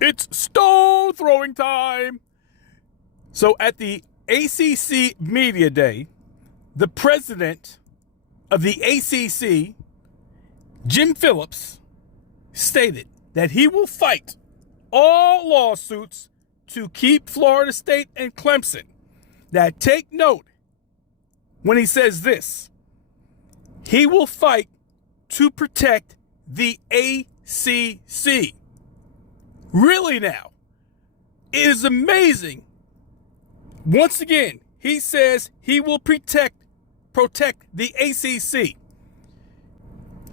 It's stone throwing time. So at the ACC Media Day, the president of the ACC, Jim Phillips, stated that he will fight all lawsuits to keep Florida State and Clemson. Now, take note when he says this. He will fight to protect the ACC. Really now, it is amazing. Once again, he says he will protect the ACC.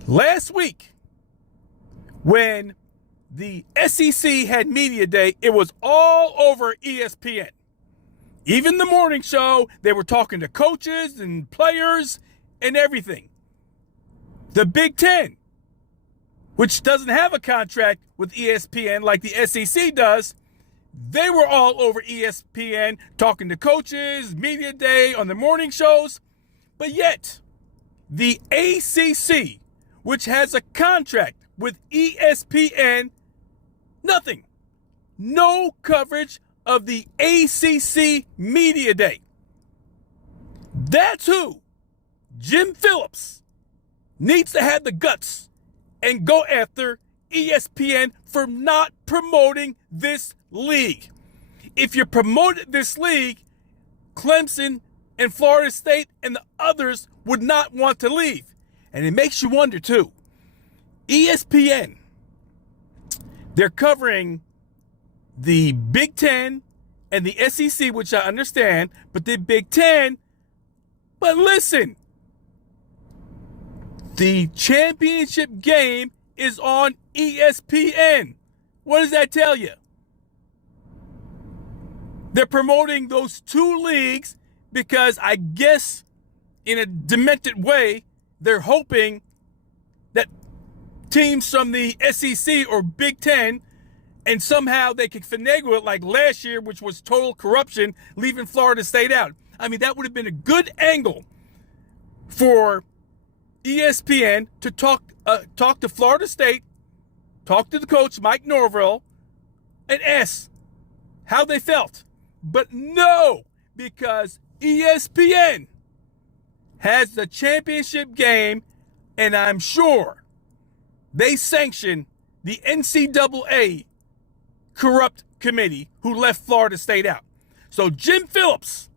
Last week, when the SEC had media day, it was all over ESPN. Even the morning show, they were talking to coaches and players and everything. The Big Ten, which doesn't have a contract with ESPN like the SEC does, they were all over ESPN talking to coaches, media day on the morning shows. But yet, the ACC, which has a contract with ESPN, nothing. No coverage of the ACC Media Day. That's who Jim Phillips needs to have the guts and go after ESPN for not promoting this league. If you promoted this league, Clemson and Florida State and the others would not want to leave. And it makes you wonder too. ESPN, they're covering the Big Ten and the SEC, which I understand, but the Big Ten, but listen, the championship game is on ESPN. What does that tell you? They're promoting those two leagues because I guess in a demented way, they're hoping that teams from the SEC or Big Ten, and somehow they can finagle it like last year, which was total corruption, leaving Florida State out. I mean, that would have been a good angle for ESPN to talk to Florida State, talk to the coach, Mike Norvell, and ask how they felt. But no, because ESPN has the championship game, and I'm sure they sanction the NCAA corrupt committee who left Florida State out. So Jim Phillips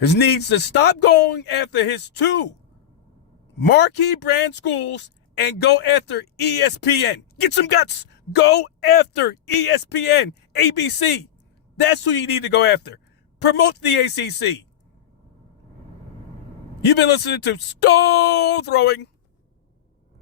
needs to stop going after his two marquee brand schools and go after ESPN. Get some guts. Go after ESPN, ABC. That's who you need to go after. Promote the ACC. You've been listening to Stone Throwing.